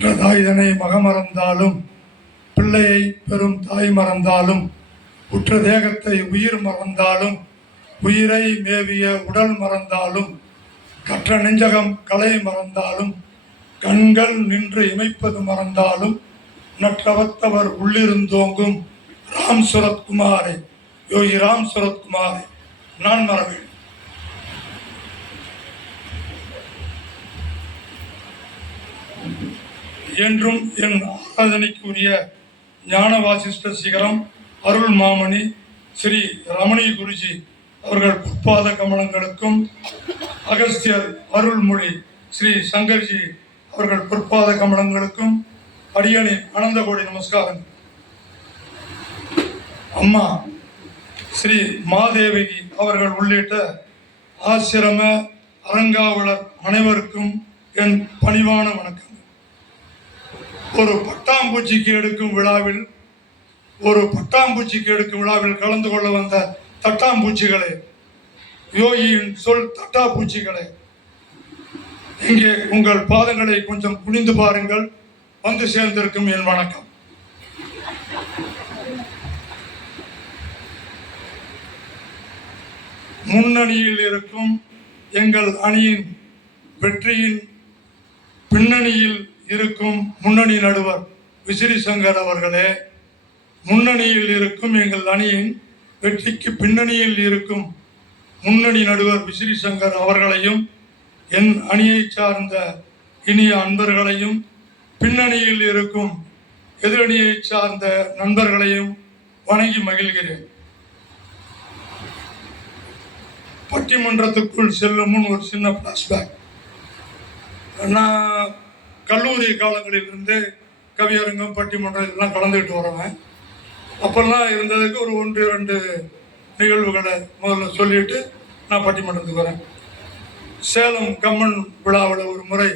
பெற்ற தாய்தனை மகமறந்தாலும் பிள்ளையை பெறும் தாய் மறந்தாலும் உற்ற தேகத்தை உயிர் மறந்தாலும் உயிரை மேவிய உடல் மறந்தாலும் கற்ற நெஞ்சகம் கலை மறந்தாலும் கண்கள் நின்று இமைப்பது மறந்தாலும் நற்றவத்தவர் உள்ளிருந்தோங்கும் ராம் சுரத்குமாரை யோகி ராம் சுரத்குமாரை நான் மறவேன். என்றும் என் ஆராதனைக்குரிய ஞான வாசிஷ்ட சிகரம் அருள் மாமணி ஸ்ரீ ரமணி குருஜி அவர்கள் புற்பாத கமலங்களுக்கும் அகஸ்தியர் அருள்மொழி ஸ்ரீ சங்கர்ஜி அவர்கள் பொற்பாத கமலங்களுக்கும் அடியணி அனந்த கோடி நமஸ்காரம். அம்மா ஸ்ரீ மாதேவகி அவர்கள் உள்ளிட்ட ஆசிரம அறங்காவலர் அனைவருக்கும் என் பணிவான வணக்கம். ஒரு பட்டாம்பூச்சிக்கு எடுக்கும் விழாவில் ஒரு பட்டாம்பூச்சிக்கு எடுக்கும் விழாவில் கலந்து கொள்ள வந்த தட்டாம்பூச்சிகளே யோகியின் சொல் தட்டாப்பூச்சிகளே இங்கே உங்கள் பாதங்களை கொஞ்சம் குனிந்து பாருங்கள். வந்து சேர்ந்திருக்கும் என் வணக்கம். முன்னணியில் இருக்கும் எங்கள் அணியின் வெற்றியின் பின்னணியில் இருக்கும் முன்னணி நடுவர் விசிறி சங்கர் அவர்களே முன்னணியில் இருக்கும் எங்கள் அணியின் வெற்றிக்கு பின்னணியில் இருக்கும் முன்னணி நடுவர் விசிறி சங்கர் அவர்களையும் என் அணியை சார்ந்த இனிய அன்பர்களையும் பின்னணியில் இருக்கும் எதிரணியை சார்ந்த நண்பர்களையும் வணங்கி மகிழ்கிறேன். பட்டிமன்றத்துக்குள் செல்லும் முன் ஒரு சின்ன ஃப்ளாஷ்பேக் நான் கல்லூரி காலங்களிலிருந்து கவியரங்கம் பட்டிமன்றம் இதெல்லாம் கலந்துக்கிட்டு வரவேன் அப்போல்லாம் இருந்ததுக்கு ஒரு ஒன்று ரெண்டு நிகழ்வுகளை முதல்ல சொல்லிட்டு நான் பட்டிமன்றத்துக்கு வரேன். சேலம் கம்மன் விழாவில் ஒரு முறை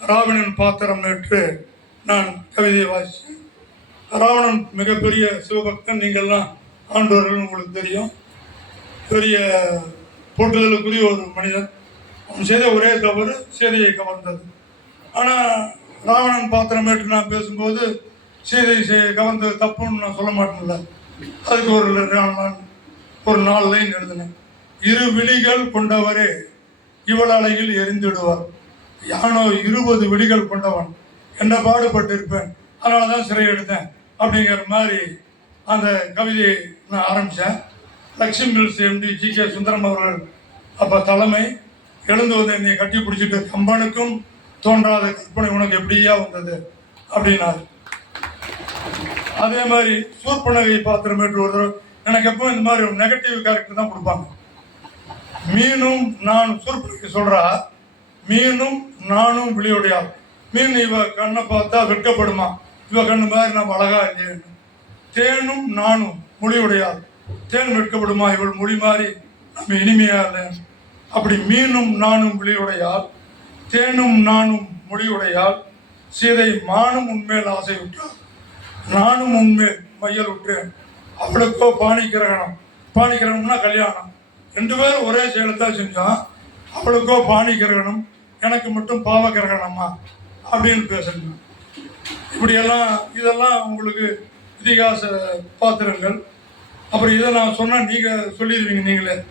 ராவணன் பாத்திரம் நேற்று நான் கவிதையை வாசித்தேன். ராவணன் மிகப்பெரிய சிவபக்தன் நீங்கள்லாம் ஆண்டவர்கள் உங்களுக்கு தெரியும். பெரிய போட்டுதலுக்குரிய ஒரு மனிதன். அவன் செய்த ஒரே தவறு சேதையை கவர்ந்தது. ஆனால் ராவணன் பாத்திரமேட்டு நான் பேசும்போது சீதை செ- கவர்ந்தது தப்புன்னு நான் சொல்ல மாட்டேன்ல. அதுக்கு ஒரு நான் ஒரு நாலு லைன் எழுதினேன். இரு விழிகள் கொண்டவரே இவள் அலையில் எரிந்துடுவார் யானோ இருபது விழிகள் கொண்டவன். என்ன பாடுபட்டிருப்பேன். அதனால தான் சிறை எடுத்தேன். அப்படிங்கிற மாதிரி அந்த கவிதையை நான் ஆரம்பித்தேன் Lakshmi Mills MD G K Sundaram அவர்கள் அப்போ தலைமை எழுந்து வந்து என்னை கட்டி பிடிச்சிட்டு கம்பனுக்கும் தோன்றாத கற்பனை உனக்கு எப்படியா வந்தது? அப்படின்னாரு. அதே மாதிரி சூர்பனகை பாத்திரமேற்று ஒரு தடவை எனக்கு எப்பவும் இந்த மாதிரி ஒரு நெகட்டிவ் கேரக்டர் தான் கொடுப்பாங்க. மீனும் நான் சூர்பனகை சொல்றா மீனும் நானும் விழியுடையாள். மீன் இவ கண்ணை பார்த்தா வெட்கப்படுமா? இவ கண்ணு மாதிரி நம்ம அழகா இல்லையேன்னு தேனும் நானும் மொழியுடையாள். தேன் வெட்கப்படுமா? இவள் மொழி மாதிரி நம்ம இனிமையா இல்லை. அப்படி மீனும் நானும் விழியுடையாள். தேனும் நானும் மொழியுடையாள் சீதை மானும் உண்மேல் ஆசை நானும் உண்மேல் மையல் விட்டேன் அவளுக்கோ பாணி கிரகணம். பாணி கிரகணம்னா கல்யாணம். ரெண்டு பேரும் ஒரே செயலத்தான் செஞ்சான். அவளுக்கோ பாணி கிரகணம். எனக்கு மட்டும் பாவ கிரகணமா? அப்படின்னு பேசுங்க. இப்படியெல்லாம் இதெல்லாம் உங்களுக்கு இதிகாச பாத்திரங்கள். அப்புறம் இதை நான் சொன்னால் நீங்கள் சொல்லிடுவீங்க நீங்களே.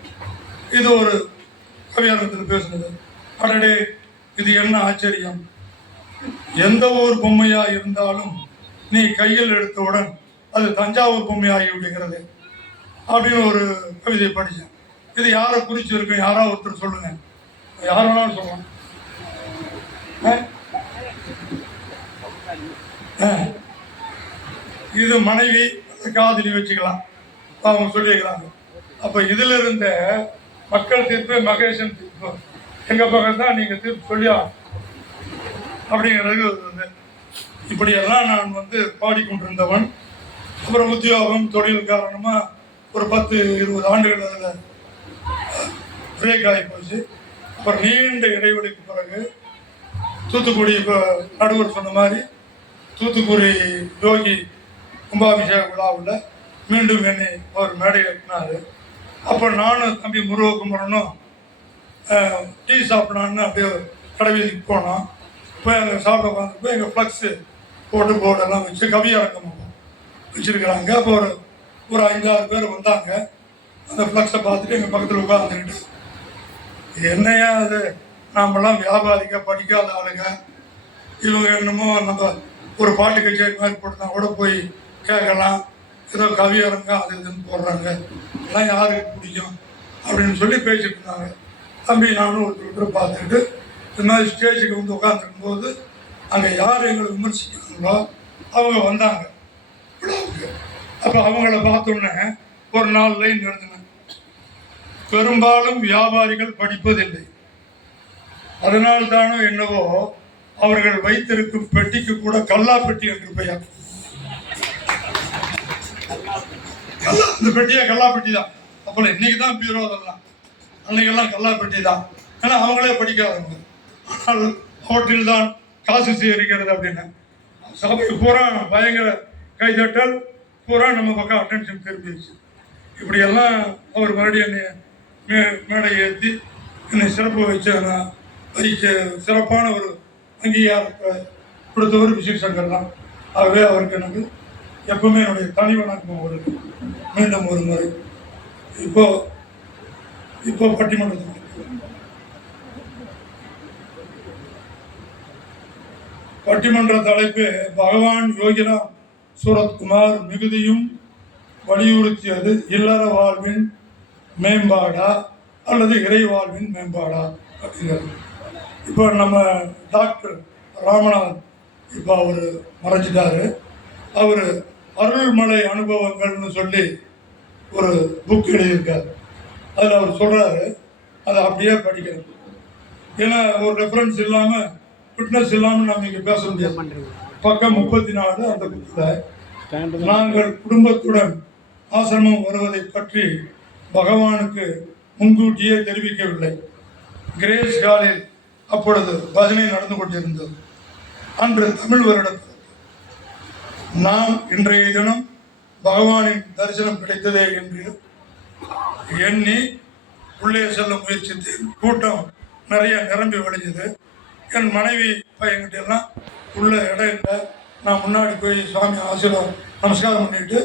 இது ஒரு கவியாரத்தில் பேசுனது. அடடே இது என்ன ஆச்சரியம்? எந்த ஒரு பொம்மையா இருந்தாலும் நீ கையில் எடுத்தவுடன் அது தஞ்சாவூர் பொம்மையாகி விடுகிறது அப்படின்னு ஒரு கவிதை படித்தேன். இது யாரை குறிச்சிருக்கும் யாரோ ஒருத்தர் சொல்லுங்க. யார் வேணாலும் சொல்லலாம். இது மனைவி காதலி வச்சுக்கலாம். அவங்க சொல்லியிருக்கிறாங்க. அப்போ இதில் இருந்த மக்கள் தீர்ப்பு மகேஷன் தீர்ப்பு. எங்கள் பக்கம் தான் நீங்கள் தீர்ப்பு சொல்லியா? அப்படிங்கிறது வந்து இப்படியெல்லாம் நான் வந்து பாடிக்கொண்டிருந்தவன் அப்புறம் உத்தியோகம் தொழில் காரணமாக ஒரு பத்து இருபது ஆண்டுகள் அதில் பிரேக் ஆகி போச்சு அப்புறம் நீண்ட இடைவெளிக்கு பிறகு தூத்துக்குடி இப்போ நடுவர் சொன்ன மாதிரி தூத்துக்குடி யோகி கும்பாபிஷேக விழாவில் மீண்டும் என்னை அவர் மேடை கட்டினார் அப்போ நானும் தம்பி முருககுமரனும் டீ சாப்பிடலான்னு அப்படியே கடை வீதிக்கு போனோம். போய் அங்கே சாப்பிட உட்காந்து போய் எங்கள் ஃப்ளக்ஸு போட்டு போர்டெல்லாம் வச்சு கவியரங்கம் வச்சுருக்கிறாங்க. அப்போ ஒரு ஒரு ஐந்தாறு பேர் வந்தாங்க. அந்த ஃப்ளக்ஸை பார்த்துட்டு எங்கள் பக்கத்தில் உட்காந்துக்கிட்டு என்னையா அது நாமெல்லாம் வியாபாரிக்க படிக்காத ஆளுங்க. இவங்க என்னமோ நம்ம ஒரு பாட்டு கச்சேரி மாதிரி போட்டுனா கூட போய் கேட்கலாம். ஏதோ கவியரங்கம் அது இதுன்னு போடுறாங்க. எல்லாம் யாருக்கு பிடிக்கும்? அப்படின்னு சொல்லி பேசிட்டு இருந்தாங்க. தம்பி நானும் ஒருத்தர் ஒருத்தர் பார்த்துக்கிட்டு இந்த மாதிரி ஸ்டேஜுக்கு வந்து உட்காந்துருக்கும் போது அங்கே யார் எங்களை விமர்சிக்கிறாங்களோ அவங்க வந்தாங்க. விழாவுக்கு அப்போ அவங்கள பார்த்தோன்னே ஒரு நாலு லைன் எழுதினேன் பெரும்பாலும் வியாபாரிகள் படிப்பதில்லை. அதனால் தானோ என்னவோ அவர்கள் வைத்திருக்கும் பெட்டிக்கு கூட கல்லா பெட்டி என்று பெயர். கல்லா இந்த பெட்டியே கல்லா பெட்டி தான். அப்பல இன்னைக்கு தான் பீரோ அதெல்லாம். அன்னைக்கெல்லாம் கல்லாப்பட்டி தான். ஏன்னா அவங்களே படிக்காதவங்க ஆனால் ஹோட்டல் தான் காசு சேரிக்கிறது அப்படின்னு. சபை பூரா பயங்கர கைதட்டல் பூரா நம்ம பக்கம் அட்டென்ஷன் திரும்பிடுச்சு இப்படியெல்லாம் அவர் மறுபடியும் என்னை மே மேடை ஏற்றி என்னை சிறப்பு வச்சு நான் வைக்க சிறப்பான ஒரு அங்கீகாரத்தை கொடுத்தவர் விஜய் சங்கர் தான். ஆகவே அவருக்கு எனக்கு எப்பவுமே என்னுடைய தனி வணக்கம் ஒரு மீண்டும் ஒரு முறை. இப்போது இப்போ பட்டிமன்றத்தில் பட்டிமன்ற தலைப்பு பகவான் யோகிராம் சூரத்குமார் மிகுதியும் வலியுறுத்தியது இல்லற வாழ்வின் மேம்பாடா அல்லது இறை வாழ்வின் மேம்பாடா அப்படிங்கிறது. இப்போ நம்ம டாக்டர் ராமநாத் இப்போ அவர் மறைஞ்சிட்டாரு அவர் அருள்மலை அனுபவங்கள்னு சொல்லி ஒரு புக் எழுதியிருக்கார். அதில் அவர் சொல்கிறாரு அதை அப்படியே படிக்கிறது. ஏன்னா ஒரு ரெஃபரன்ஸ் இல்லாமல் ஃபிட்னஸ் இல்லாமல் நம்ம இங்கே பேச முடியாது. பக்கம் முப்பத்தி நாலு அந்த புத்தில் நாங்கள் குடும்பத்துடன் ஆசிரமம் வருவதை பற்றி பகவானுக்கு முன்கூட்டியே தெரிவிக்கவில்லை. கிரேஸ் காலில் அப்பொழுது பஜனை நடந்து கொண்டிருந்தது. அன்று தமிழ் வருடத்தில் நாம் இன்றைய தினம் பகவானின் தரிசனம் கிடைத்ததே என்று எண்ணி உள்ளே செல்ல முயற்சித்தேன் கூட்டம் நிறைய நிரம்பி வடிஞ்சது என் மனைவி பையன்கிட்ட எல்லாம் உள்ள இடம் இல்லை. நான் முன்னாடி போய் சுவாமி ஆசீர்வாதம் நமஸ்காரம் பண்ணிட்டு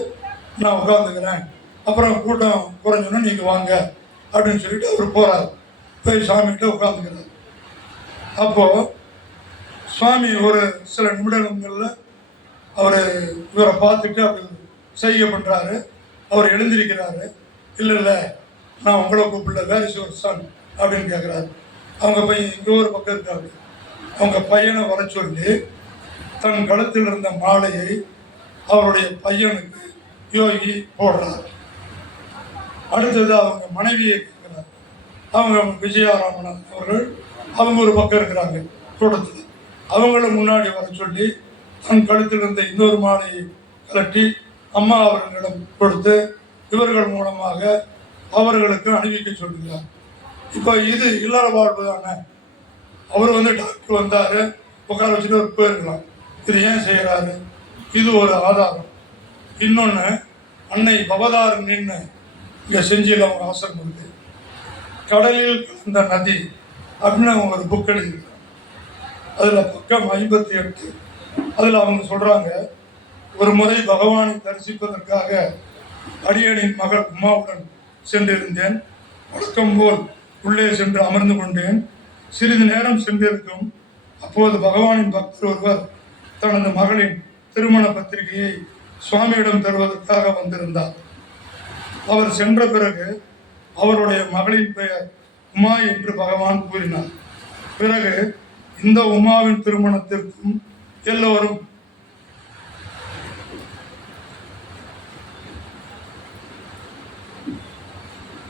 நான் உட்காந்துக்கிறேன் அப்புறம் கூட்டம் குறைஞ்சோன்னா நீங்கள் வாங்க அப்படின்னு சொல்லிட்டு அவர் போகிறார் போய் சாமிகிட்ட உட்காந்துக்கிறார் அப்போது சுவாமி ஒரு சில நிமிடங்களில் அவர் இவரை பார்த்துட்டு அப்படி செய்ய பண்ணுறாரு அவர் எழுந்திருக்கிறாரு. இல்லை இல்லை நான் உங்களை கூப்பிடல வேர் இஸ் யுவர் சன் அப்படின்னு கேட்குறாரு அவங்க பையன் இங்கே ஒரு பக்கம் இருக்காரு. அவங்க பையனை வர சொல்லி தன் கழுத்தில் இருந்த மாலையை அவருடைய பையனுக்கு யோகி போடுறார். அடுத்தது அவங்க மனைவியை கேட்குறாரு அவங்க விஜயாராமன் அவர்கள் அவங்க ஒரு பக்கம் இருக்கிறாங்க கூட்டத்தில். அவங்கள முன்னாடி வர சொல்லி தன் கழுத்தில் இருந்த இன்னொரு மாலையை கலட்டி அம்மா அவர்களிடம் கொடுத்து இவர்கள் மூலமாக அவர்களுக்கு அணிவிக்க சொல்லுகிறார். இப்போ இது இல்லற வாழ்வு தானே. அவர் வந்து டாக்டர் வந்தார் உட்கார வச்சுட்டு அவர் போயிருக்கலாம் இது ஏன் செய்கிறாரு இது ஒரு ஆதாரம். இன்னொன்று அன்னை பவதாரம் நின்று இங்கே செஞ்சியில் அவங்க அவசரம் இருக்கு. கடலில் கலந்த நதி அப்படின்னு அவங்க ஒரு புக் எழுதியிருக்காங்க. அதில் பக்கம் ஐம்பத்தி எட்டு அதில் அவங்க சொல்கிறாங்க ஒரு முறை பகவானை தரிசிப்பதற்காக அடியனின் மகள் உமாவுடன் சென்றிருந்தேன். வழக்கம் போல் உள்ளே சென்று அமர்ந்து கொண்டேன். சிறிது நேரம் சென்றிருக்கும் அப்போது பகவானின் பக்தர் ஒருவர் தனது மகளின் திருமண பத்திரிகையை சுவாமியிடம் தருவதற்காக வந்திருந்தார். அவர் சென்ற பிறகு அவருடைய மகளின் பெயர் உமா என்று பகவான் கூறினார். பிறகு இந்த உமாவின் திருமணத்திற்கும் எல்லோரும்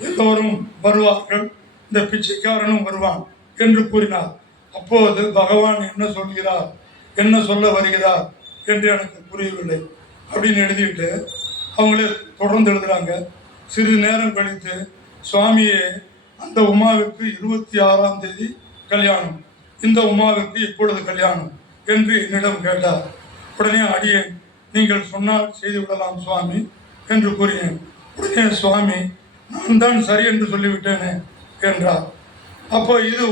எல்லோரும் வருவார்கள். இந்த பிச்சைக்காரனும் வருவான் என்று கூறினார். அப்போது பகவான் என்ன சொல்கிறார்? என்ன சொல்ல வருகிறார்? என்று எனக்கு புரியவில்லை. அப்படின்னு எழுதிட்டு அவங்களே தொடர்ந்து எழுதுறாங்க. சிறிது நேரம் கழித்து சுவாமியே அந்த உமாவிற்கு இருபத்தி ஆறாம் தேதி கல்யாணம். இந்த உமாவிற்கு இப்பொழுது கல்யாணம்? என்று என்னிடம் கேட்டார். உடனே அடியேன் நீங்கள் சொன்னால் செய்து விடலாம் சுவாமி என்று கூறினேன். உடனே சுவாமி நான் தான் சரி என்று சொல்லிவிட்டேனே என்றார். அப்போ இது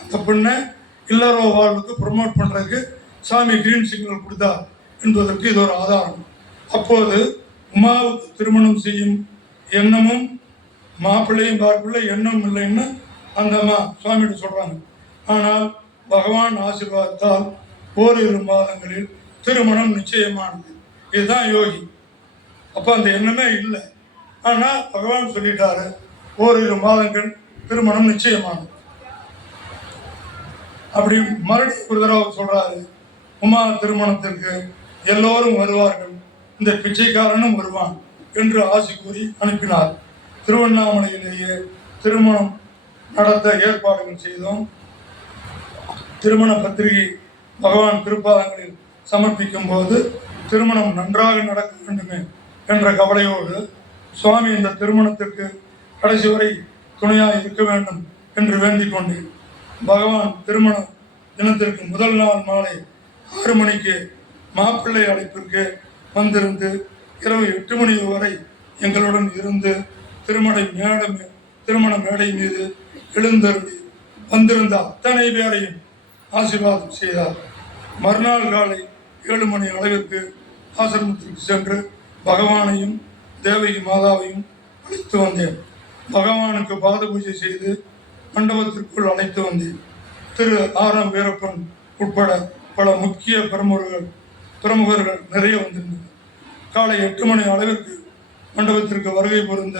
அந்த பெண்ணை இல்லற வாழ்வுக்கு ப்ரொமோட் பண்ணுறதுக்கு சாமி கிரீன் சிக்னல் கொடுத்தார் என்பதற்கு இது ஒரு ஆதாரம். அப்போது உமாவுக்கு திருமணம் செய்யும் எண்ணமும் மாப்பிள்ளையும் பார்க்கல எண்ணம் இல்லைன்னு அந்த அம்மா சுவாமிகிட்ட சொல்கிறாங்க ஆனால் பகவான் ஆசீர்வாதத்தால் ஓரிரு மாதங்களில் திருமணம் நிச்சயமானது. இதுதான் யோகி. அப்போ அந்த எண்ணமே இல்லை. ஆனால் பகவான் சொல்லிட்டாரு ஓரிரு மாதங்கள் திருமணம் நிச்சயமானது. அப்படி மறுபடியும் ஒரு தடவை சொல்றாரு உமா திருமணத்திற்கு எல்லோரும் வருவார்கள் இந்த பிச்சைக்காரனும் வருவான் என்று ஆசி கூறி அனுப்பினார். திருவண்ணாமலையிலேயே திருமணம் நடத்த ஏற்பாடுகள் செய்தோம். திருமண பத்திரிகை பகவான் திருப்பாதங்களில் சமர்ப்பிக்கும் போது திருமணம் நன்றாக நடக்க வேண்டுமே என்ற கவலையோடு சுவாமி இந்த திருமணத்திற்கு கடைசி வரை துணையாக இருக்க வேண்டும் என்று வேண்டிக் கொண்டேன். பகவான் திருமண தினத்திற்கு முதல் நாள் மாலை ஆறு மணிக்கு மாப்பிள்ளை அழைப்பிற்கு வந்திருந்து இரவு எட்டு மணி வரை எங்களுடன் இருந்து திருமண மேடை திருமண மேடை மீது எழுந்தருளி வந்திருந்த அத்தனை பேரையும் ஆசீர்வாதம் செய்தார். மறுநாள் காலை ஏழு மணி அளவிற்கு ஆசிரமத்திற்கு சென்று பகவானையும் தேவகி மாதாவையும் அழைத்து வந்தேன். பகவானுக்கு பாத பூஜை செய்து மண்டபத்திற்குள் அழைத்து வந்தேன். திரு ஆர் எம் வீரப்பன் உட்பட பல முக்கிய பிரமுகர்கள் பிரமுகர்கள் நிறைய வந்திருந்தனர். காலை எட்டு மணி அளவிற்கு மண்டபத்திற்கு வருகை புரிந்த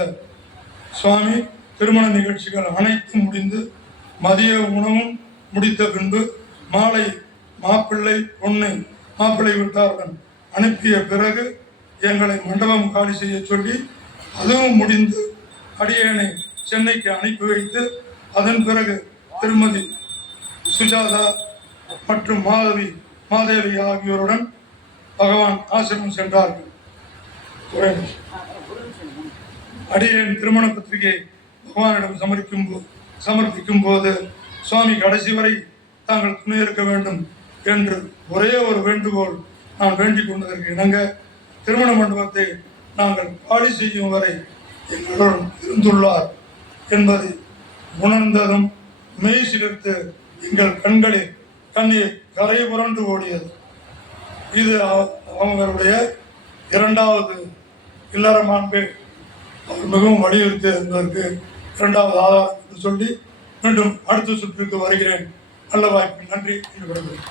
சுவாமி திருமண நிகழ்ச்சிகள் அனைத்தும் முடிந்து மதிய உணவும் முடித்த பின்பு மாலை மாப்பிள்ளை பொண்ணு மாப்பிள்ளை வீட்டாருடன் அனுப்பிய பிறகு எங்களை மண்டபம் காலி செய்ய சொல்லி அதுவும் முடிந்து அடியேனை சென்னைக்கு அனுப்பி வைத்து அதன் பிறகு திருமதி சுஜாதா மற்றும் மாதவி மாதேவி ஆகியோருடன் பகவான் ஆசிரமம் சென்றார்கள். அடியேன் திருமண பத்திரிகை பகவானிடம் சமர்ப்பிக்கும் போ சமர்ப்பிக்கும் போது சுவாமி கடைசி வரை தாங்கள் துணை இருக்க வேண்டும் என்று ஒரே ஒரு வேண்டுகோள் நான் வேண்டிக் கொண்டதற்கு இணங்க திருமண மண்டபத்தை நாங்கள் காலி செய்யும் வரை எங்களுடன் இருந்துள்ளார் என்பதை உணர்ந்ததும் மெய் சிலிர்த்து எங்கள் கண்களில் கண்ணீர் கரை புரண்டு ஓடியது. இது அவங்களுடைய இரண்டாவது இல்லற மாண்பு அவர் மிகவும் வலியுறுத்தி என்பதற்கு இரண்டாவது ஆதாரம் என்று சொல்லி மீண்டும் அடுத்த சுற்றுக்கு வருகிறேன். நல்ல வாய்ப்பு. நன்றி. என்று விடைபெறுகிறேன்.